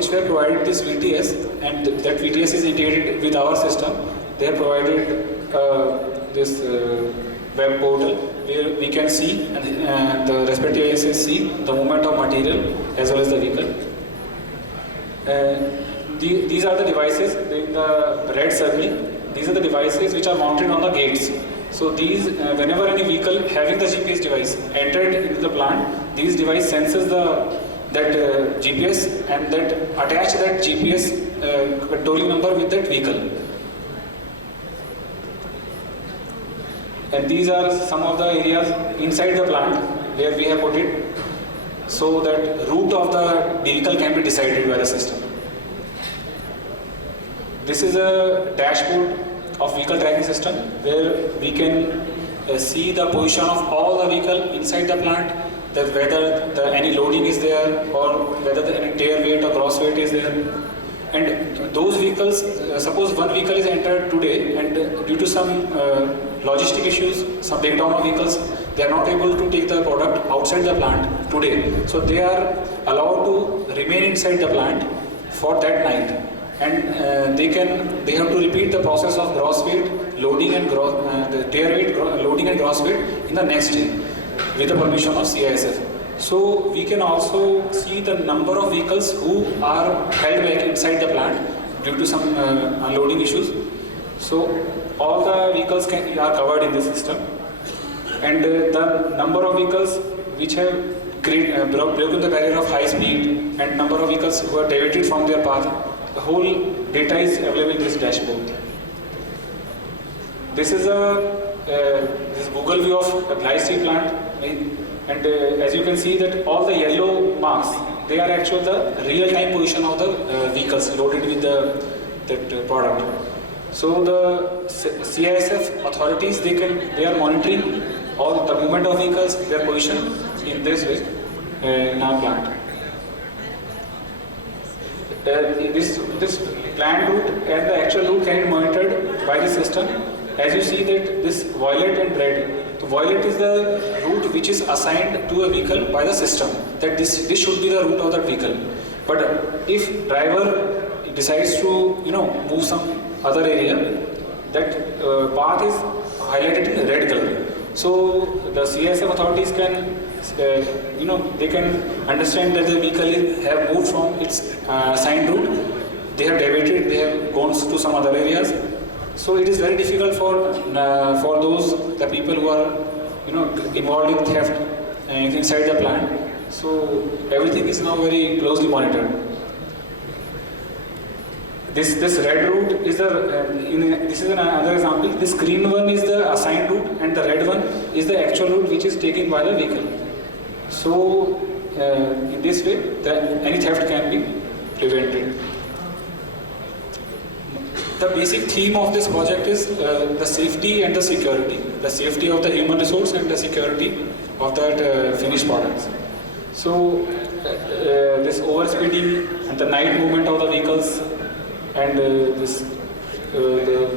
which were provided this VTS, and that VTS is integrated with our system. They have provided this web portal where we can see and the respective ASS see the movement of material as well as the vehicle. These are the devices in the red circle. These are the devices which are mounted on the gates. So these, whenever any vehicle having the GPS device entered into the plant, these device senses that GPS and that attach that GPS tolling number with that vehicle. And these are some of the areas inside the plant where we have put it, so that route of the vehicle can be decided by the system. This is a dashboard of vehicle tracking system where we can see the position of all the vehicle inside the plant, that whether any loading is there or whether any tear weight or gross weight is there. And those vehicles, suppose one vehicle is entered today and due to some logistic issues, some breakdown of vehicles, they are not able to take the product outside the plant today. So they are allowed to remain inside the plant for that night. And they have to repeat the process of gross weight, loading and the tear weight, loading and gross weight in the next day with the permission of CISF. So we can also see the number of vehicles who are held back inside the plant due to some unloading issues. So all the vehicles are covered in the system, and the number of vehicles which have broken the barrier of high speed and number of vehicles who are diverted from their path, the whole data is available in this dashboard. This is this Google view of a glycine plant, and as you can see that all the yellow marks, they are actually the real-time position of the vehicles loaded with that product. So the CISF authorities, they are monitoring all the movement of vehicles, their position in this way in our plant. This planned route and the actual route can be monitored by the system. As you see that this violet and red, the violet is the route which is assigned to a vehicle by the system, that this should be the route of that vehicle. But if driver decides to move some other area, that path is highlighted in red color. So the CISF authorities can they can understand that the vehicle have moved from its assigned route, they have diverted, they have gone to some other areas. So it is very difficult for the people who are involved in theft inside the plant. So everything is now very closely monitored. This red route is this is another example. This green one is the assigned route and the red one is the actual route which is taken by the vehicle. So in this way, any theft can be prevented. The basic theme of this project is the safety and the security. The safety of the human resource and the security of that finished products. So this overspeeding and the night movement of the vehicles and the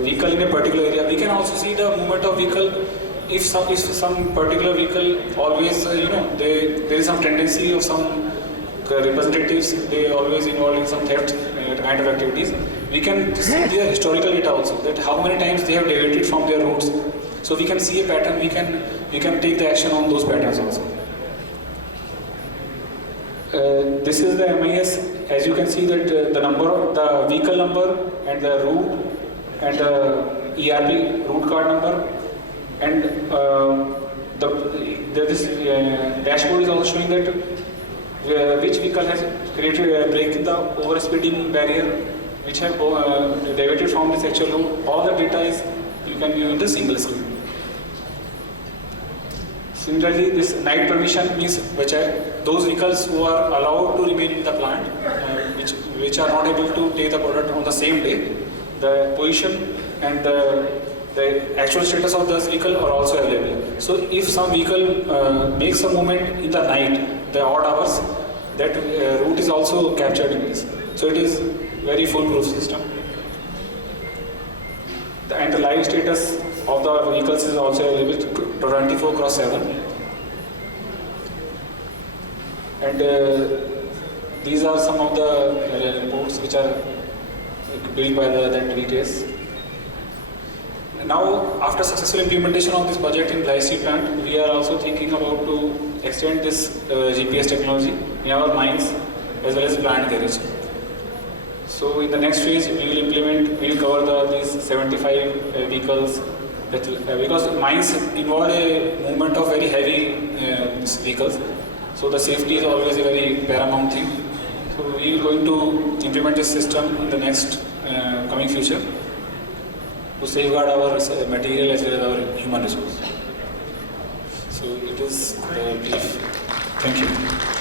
vehicle in a particular area. We can also see the movement of vehicle. If some particular vehicle always, there is some tendency of some representatives, they always involved in some theft kind of activities. We can see their historical data also, that how many times they have deviated from their routes. So we can see a pattern, we can take the action on those patterns also. This is the MIS. As you can see that the vehicle number and the route and the ERP route card number, and this dashboard is also showing that which vehicle has created breaking the overspeeding barrier, which have deviated from this actual route. All the data is you can view in the single screen. Similarly, this night permission means those vehicles who are allowed to remain in the plant, which are not able to take the product on the same day. The position and the actual status of this vehicle are also available. So if some vehicle makes a movement in the night, the odd hours, that route is also captured in this. So it is very foolproof system. And the live status of the vehicles is also available 24/7. And these are some of the reports which are built by that VTS. Now, after successful implementation of this project in Blyth Steel plant, we are also thinking about to extend this GPS technology in our mines as well as plant garage. So in the next phase, we will cover these 75 vehicles that because mines involve a movement of very heavy vehicles. So the safety is always a very paramount thing. So we are going to implement this system in the next coming future to safeguard our material as well as our human resource. So it is brief. Thank you.